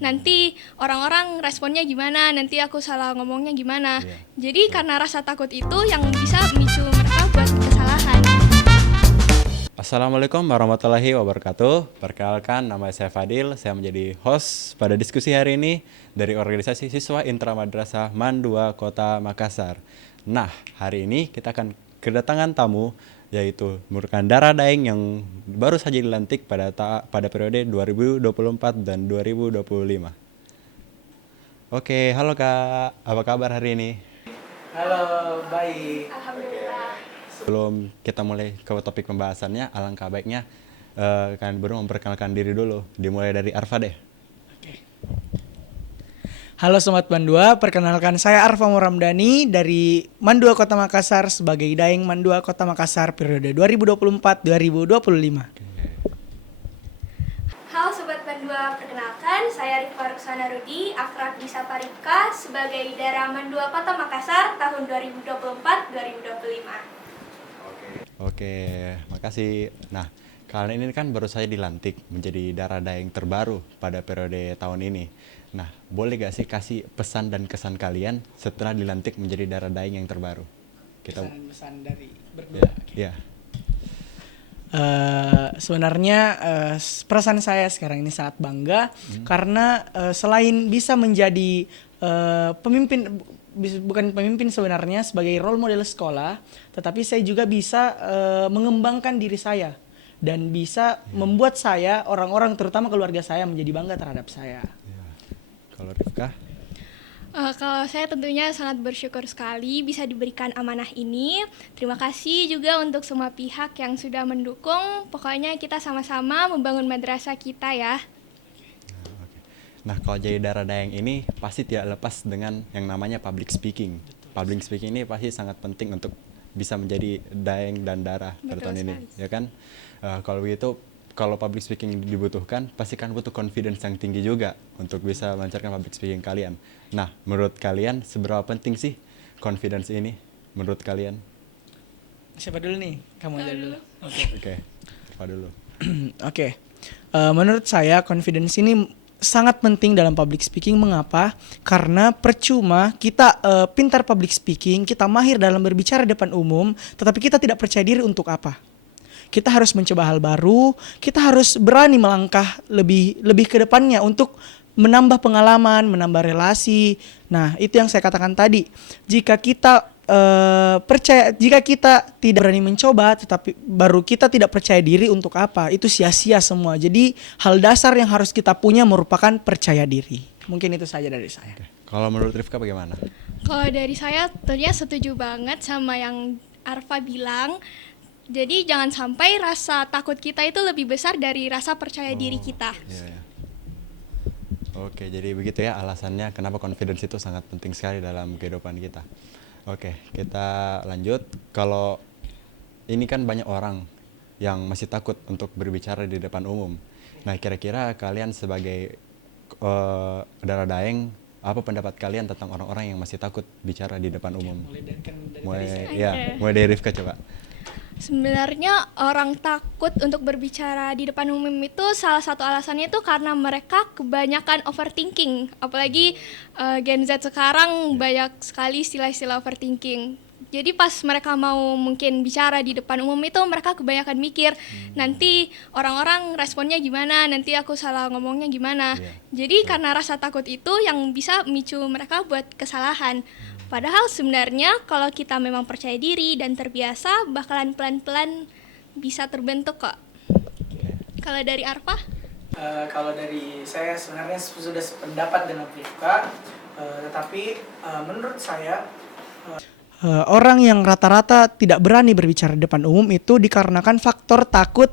nanti orang-orang responnya gimana, nanti aku salah ngomongnya gimana. Jadi karena rasa takut itu yang bisa memicu mereka buat kesalahan. Assalamualaikum warahmatullahi wabarakatuh. Perkenalkan, nama saya Fadil. Saya menjadi host pada diskusi hari ini dari organisasi siswa Intramadrasah MAN 2 Kota Makassar. Nah, hari ini kita akan kedatangan tamu, yaitu merupakan Dara Daeng yang baru saja dilantik pada periode 2024 dan 2025. Oke, halo Kak. Apa kabar hari ini? Halo, baik. Alhamdulillah. Sebelum kita mulai ke topik pembahasannya, alangkah baiknya kalian berdua memperkenalkan diri dulu. Dimulai dari Arfa deh. Halo Sobat MAN 2, perkenalkan saya Arfa Muramdani dari MAN 2 Kota Makassar sebagai Daeng MAN 2 Kota Makassar periode 2024-2025. Halo Sobat MAN 2, perkenalkan saya Rifka Ruksana Rudi, akrab disapa Rifka sebagai Dara MAN 2 Kota Makassar tahun 2024-2025. Oke, makasih. Nah, kalian ini kan baru saja dilantik menjadi Dara Daeng terbaru pada periode tahun ini. Nah, boleh gak sih kasih pesan dan kesan kalian setelah dilantik menjadi Dara Daeng yang terbaru? Pesan dari berdua. Ya. Sebenarnya perasaan saya sekarang ini sangat bangga karena selain bisa menjadi pemimpin, bukan pemimpin sebenarnya, sebagai role model sekolah, tetapi saya juga bisa mengembangkan diri saya dan bisa membuat saya, orang-orang terutama keluarga saya menjadi bangga terhadap saya. Kalau Rifka? Kalau saya tentunya sangat bersyukur sekali bisa diberikan amanah ini. Terima kasih juga untuk semua pihak yang sudah mendukung. Pokoknya kita sama-sama membangun madrasah kita ya. Nah, kalau jadi Dara Daeng ini pasti tidak lepas dengan yang namanya public speaking. Public speaking ini pasti sangat penting untuk bisa menjadi Daeng dan Dara pada tahun ini, ya kan? Kalau begitu, kalau public speaking dibutuhkan, pasti kan butuh confidence yang tinggi juga untuk bisa melancarkan public speaking kalian. Nah, menurut kalian seberapa penting sih confidence ini menurut kalian? Siapa dulu nih? Kamu aja dulu. Oke, apa dulu? Oke. Menurut saya confidence ini sangat penting dalam public speaking. Mengapa? Karena percuma kita pintar public speaking, kita mahir dalam berbicara di depan umum, tetapi kita tidak percaya diri untuk apa? Kita harus mencoba hal baru, kita harus berani melangkah lebih ke depannya untuk menambah pengalaman, menambah relasi. Nah, itu yang saya katakan tadi. Jika kita jika kita tidak berani mencoba, tetapi baru kita tidak percaya diri untuk apa, itu sia-sia semua. Jadi hal dasar yang harus kita punya merupakan percaya diri. Mungkin itu saja dari saya. Kalau menurut Rifka bagaimana? Kalau dari saya tentunya setuju banget sama yang Arfa bilang. Jadi jangan sampai rasa takut kita itu lebih besar dari rasa percaya diri kita. Iya. Oke, jadi begitu ya alasannya kenapa confidence itu sangat penting sekali dalam kehidupan kita. Oke, kita lanjut. Kalau ini kan banyak orang yang masih takut untuk berbicara di depan umum. Nah, kira-kira kalian sebagai Dara Daeng, apa pendapat kalian tentang orang-orang yang masih takut bicara di depan umum? Mulai dari Rifka coba. Sebenarnya orang takut untuk berbicara di depan umum itu salah satu alasannya itu karena mereka kebanyakan overthinking. Apalagi Gen Z sekarang banyak sekali istilah-istilah overthinking. Jadi pas mereka mau mungkin bicara di depan umum itu mereka kebanyakan mikir nanti orang-orang responnya gimana, nanti aku salah ngomongnya gimana. Jadi karena rasa takut itu yang bisa memicu mereka buat kesalahan. Padahal sebenarnya kalau kita memang percaya diri dan terbiasa bakalan pelan-pelan bisa terbentuk kok. Kalau dari Arfa? Kalau dari saya sebenarnya sudah sependapat dengan Rifka, tetapi menurut saya orang yang rata-rata tidak berani berbicara di depan umum itu dikarenakan faktor takut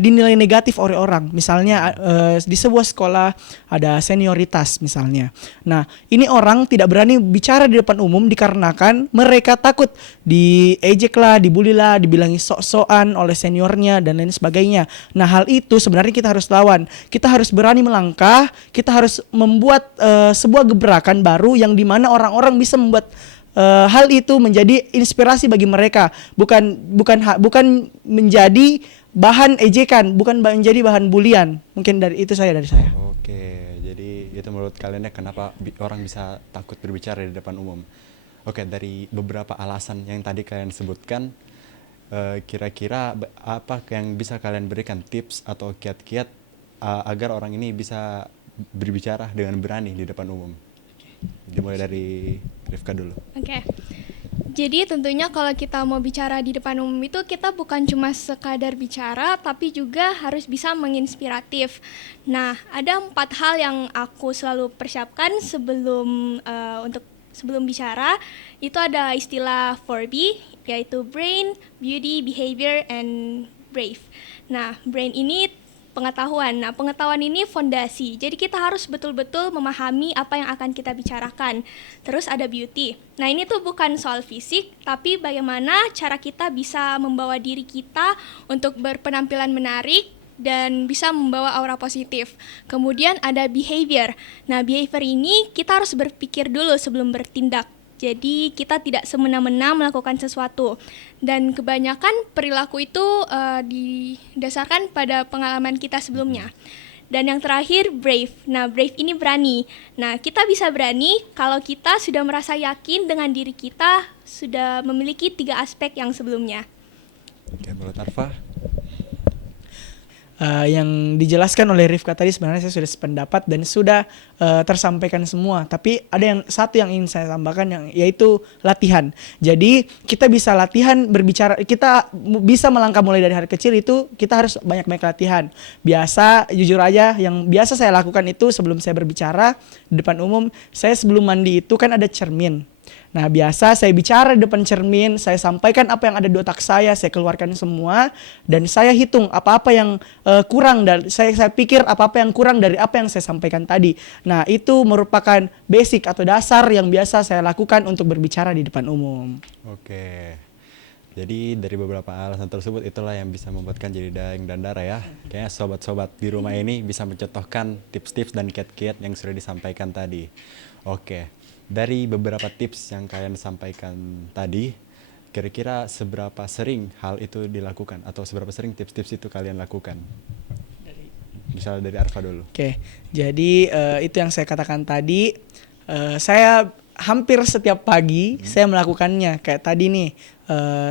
dinilai negatif oleh orang. Misalnya di sebuah sekolah ada senioritas misalnya. Nah, ini orang tidak berani bicara di depan umum dikarenakan mereka takut diejek lah, dibully lah, dibilangi sok-sokan oleh seniornya dan lain sebagainya. Nah, hal itu sebenarnya kita harus lawan. Kita harus berani melangkah, kita harus membuat sebuah gebrakan baru yang dimana orang-orang bisa membuat hal itu menjadi inspirasi bagi mereka, bukan menjadi bahan ejekan, bukan menjadi bahan bulian. Mungkin dari itu dari saya. Oke, jadi Jadi itu menurut kalian ya kenapa orang bisa takut berbicara di depan umum? Oke, dari beberapa alasan yang tadi kalian sebutkan, kira-kira apa yang bisa kalian berikan tips atau kiat-kiat agar orang ini bisa berbicara dengan berani di depan umum? Dimulai dari Rifka dulu. Oke. Jadi tentunya kalau kita mau bicara di depan umum itu kita bukan cuma sekadar bicara, tapi juga harus bisa menginspiratif. Nah, ada 4 hal yang aku selalu persiapkan sebelum bicara. Itu ada istilah 4B, yaitu brain, beauty, behavior, and brave. Nah, brain ini pengetahuan. Nah, pengetahuan ini fondasi. Jadi kita harus betul-betul memahami apa yang akan kita bicarakan. Terus ada beauty. Nah, ini tuh bukan soal fisik, tapi bagaimana cara kita bisa membawa diri kita untuk berpenampilan menarik dan bisa membawa aura positif. Kemudian ada behavior. Nah, behavior ini kita harus berpikir dulu sebelum bertindak. Jadi kita tidak semena-mena melakukan sesuatu. Dan kebanyakan perilaku itu didasarkan pada pengalaman kita sebelumnya. Dan yang terakhir, brave. Nah, brave ini berani. Nah, kita bisa berani kalau kita sudah merasa yakin dengan diri kita sudah memiliki 3 aspek yang sebelumnya. Oke, menurut Arfa? Yang dijelaskan oleh Rifka tadi sebenarnya saya sudah sependapat dan sudah tersampaikan semua. Tapi ada satu yang ingin saya tambahkan, yaitu latihan. Jadi kita bisa latihan berbicara, kita bisa melangkah mulai dari hari kecil itu kita harus banyak-banyak latihan. Biasa, jujur aja, yang biasa saya lakukan itu sebelum saya berbicara di depan umum, saya sebelum mandi itu kan ada cermin. Nah, biasa saya bicara di depan cermin, saya sampaikan apa yang ada di otak saya keluarkan semua, dan saya hitung apa-apa yang kurang, dan saya pikir apa-apa yang kurang dari apa yang saya sampaikan tadi. Nah, itu merupakan basic atau dasar yang biasa saya lakukan untuk berbicara di depan umum. Oke. Jadi dari beberapa alasan tersebut itulah yang bisa membuatkan jadi Daeng dan Dara ya. Kayaknya sobat-sobat di rumah ini bisa mencontohkan tips-tips dan kiat-kiat yang sudah disampaikan tadi. Oke. Dari beberapa tips yang kalian sampaikan tadi, kira-kira seberapa sering hal itu dilakukan atau seberapa sering tips-tips itu kalian lakukan? Misalnya dari Arfa dulu. Oke, jadi itu yang saya katakan tadi, saya hampir setiap pagi saya melakukannya. Kayak tadi nih,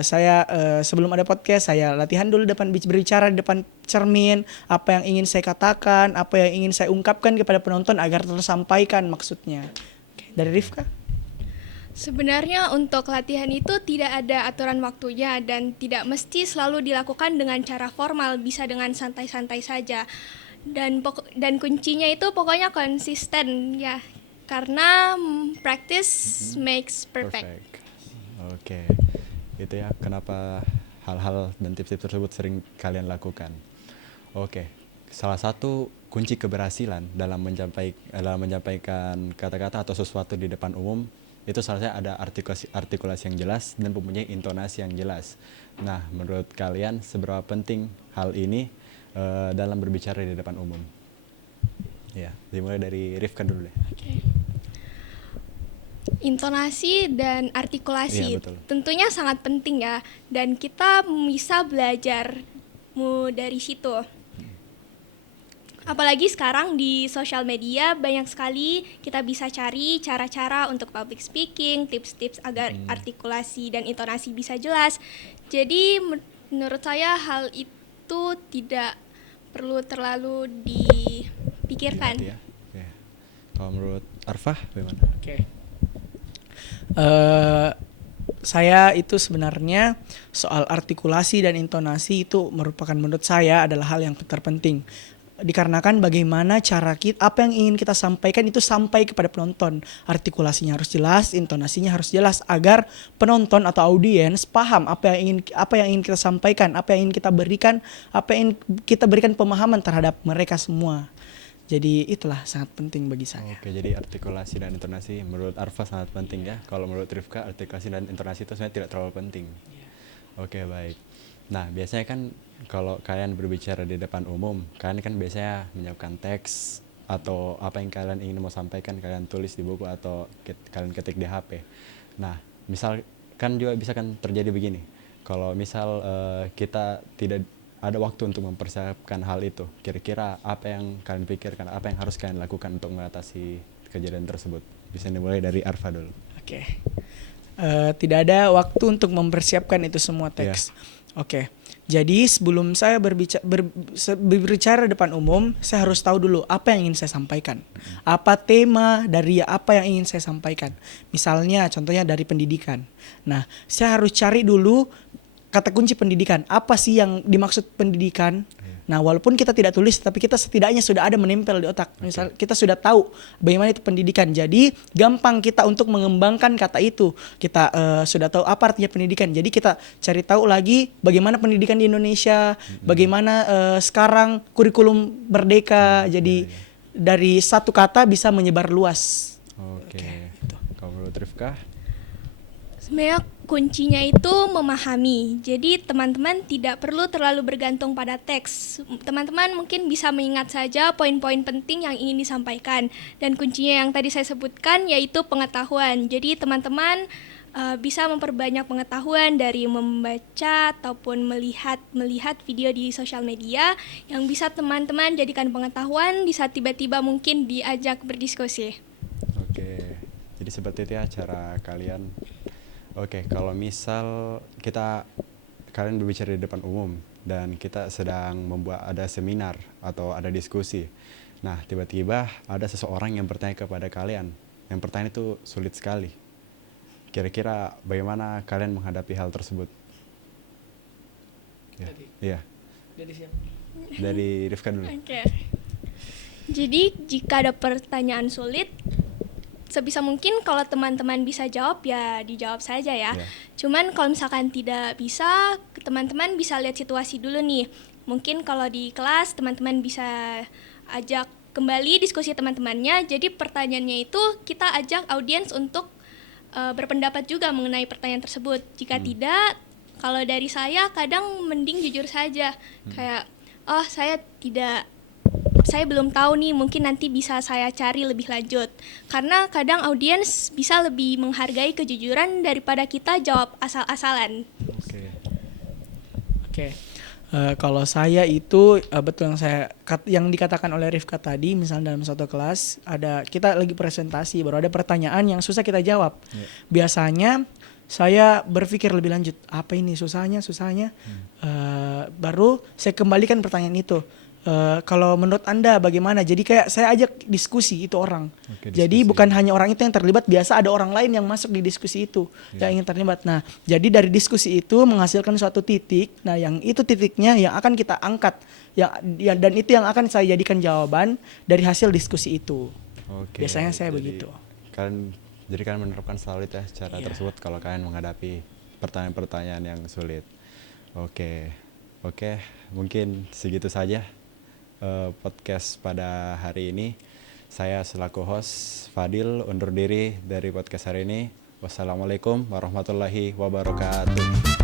saya sebelum ada podcast saya latihan dulu berbicara di depan cermin, apa yang ingin saya katakan, apa yang ingin saya ungkapkan kepada penonton agar tersampaikan maksudnya. Dari Rifka? Sebenarnya untuk latihan itu tidak ada aturan waktunya dan tidak mesti selalu dilakukan dengan cara formal, bisa dengan santai-santai saja. Dan kuncinya itu pokoknya konsisten ya. Karena practice makes perfect. Oke. Itu ya kenapa hal-hal dan tips-tips tersebut sering kalian lakukan. Oke. Salah satu kunci keberhasilan dalam menyampaikan kata-kata atau sesuatu di depan umum itu salah satunya ada artikulasi yang jelas dan mempunyai intonasi yang jelas. Nah, menurut kalian seberapa penting hal ini dalam berbicara di depan umum? Ya, dimulai dari Rifka dulu deh. Okay. Intonasi dan artikulasi tentunya sangat penting ya, dan kita bisa belajar dari situ. Apalagi sekarang di sosial media banyak sekali kita bisa cari cara-cara untuk public speaking, tips-tips agar artikulasi dan intonasi bisa jelas. Jadi menurut saya hal itu tidak perlu terlalu dipikirkan. Ya. Oke. Kalau menurut Arfa bagaimana? Oke. Saya itu sebenarnya soal artikulasi dan intonasi itu merupakan menurut saya adalah hal yang terpenting. Dikarenakan bagaimana cara kita, apa yang ingin kita sampaikan itu sampai kepada penonton. Artikulasinya harus jelas, intonasinya harus jelas agar penonton atau audiens paham apa yang ingin kita sampaikan, apa yang ingin kita berikan, apa yang kita berikan pemahaman terhadap mereka semua. Jadi itulah sangat penting bagi saya. Oke, jadi artikulasi dan intonasi menurut Arfa sangat penting ya. Kalau menurut Rifka artikulasi dan intonasi itu sebenarnya tidak terlalu penting. Oke, baik. Nah, biasanya kan kalau kalian berbicara di depan umum, kalian kan biasanya menyiapkan teks atau apa yang kalian ingin mau sampaikan, kalian tulis di buku atau kalian ketik di HP. Nah, misal kan juga bisa kan terjadi begini. Kalau misal kita tidak ada waktu untuk mempersiapkan hal itu. Kira-kira apa yang kalian pikirkan, apa yang harus kalian lakukan untuk mengatasi kejadian tersebut? Bisa dimulai dari Arfa dulu. Oke. Tidak ada waktu untuk mempersiapkan itu semua teks. Oke. Jadi sebelum saya berbicara depan umum, saya harus tahu dulu apa yang ingin saya sampaikan. Apa tema dari apa yang ingin saya sampaikan. Misalnya contohnya dari pendidikan. Nah, saya harus cari dulu kata kunci pendidikan. Apa sih yang dimaksud pendidikan? Nah, walaupun kita tidak tulis, tapi kita setidaknya sudah ada menempel di otak. Misal kita sudah tahu bagaimana itu pendidikan. Jadi gampang kita untuk mengembangkan kata itu. Kita sudah tahu apa artinya pendidikan. Jadi kita cari tahu lagi bagaimana pendidikan di Indonesia, bagaimana sekarang kurikulum merdeka. Jadi dari satu kata bisa menyebar luas. Oke. Kalau menurut Rifka? Sebenarnya kuncinya itu memahami. Jadi teman-teman tidak perlu terlalu bergantung pada teks. Teman-teman mungkin bisa mengingat saja poin-poin penting yang ingin disampaikan. Dan kuncinya yang tadi saya sebutkan yaitu pengetahuan. Jadi teman-teman bisa memperbanyak pengetahuan dari membaca ataupun melihat video di sosial media yang bisa teman-teman jadikan pengetahuan di saat tiba-tiba mungkin diajak berdiskusi. Oke. Jadi seperti itu ya cara kalian. Oke, kalau misal kalian berbicara di depan umum dan kita sedang membuat ada seminar atau ada diskusi. Nah, tiba-tiba ada seseorang yang bertanya kepada kalian. Yang pertanyaan itu sulit sekali. Kira-kira bagaimana kalian menghadapi hal tersebut? Iya. Dari siapa? Dari Rifka dulu. Oke. Jadi jika ada pertanyaan sulit, sebisa mungkin kalau teman-teman bisa jawab ya dijawab saja ya. Cuman kalau misalkan tidak bisa, teman-teman bisa lihat situasi dulu nih. Mungkin kalau di kelas teman-teman bisa ajak kembali diskusi teman-temannya. Jadi pertanyaannya itu kita ajak audiens untuk berpendapat juga mengenai pertanyaan tersebut. Jika tidak, kalau dari saya kadang mending jujur saja. Kayak, saya belum tahu nih, mungkin nanti bisa saya cari lebih lanjut. Karena kadang audiens bisa lebih menghargai kejujuran daripada kita jawab asal-asalan. Oke. Kalau saya itu betul yang dikatakan oleh Rifka tadi, misalnya dalam satu kelas kita lagi presentasi, baru ada pertanyaan yang susah kita jawab. Biasanya saya berpikir lebih lanjut, apa ini susahnya, baru saya kembalikan pertanyaan itu. Kalau menurut Anda bagaimana? Jadi kayak saya ajak diskusi itu orang. Jadi bukan hanya orang itu yang terlibat, biasa ada orang lain yang masuk di diskusi itu yang ingin terlibat. Nah, jadi dari diskusi itu menghasilkan suatu titik. Nah, yang itu titiknya yang akan kita angkat, dan itu yang akan saya jadikan jawaban dari hasil diskusi itu. Biasanya saya begitu. Jadi kalian menerapkan selalu itu ya cara tersebut kalau kalian menghadapi pertanyaan-pertanyaan yang sulit. Oke, mungkin segitu saja podcast pada hari ini. Saya selaku host Fadil undur diri dari podcast hari ini. Wassalamualaikum warahmatullahi wabarakatuh.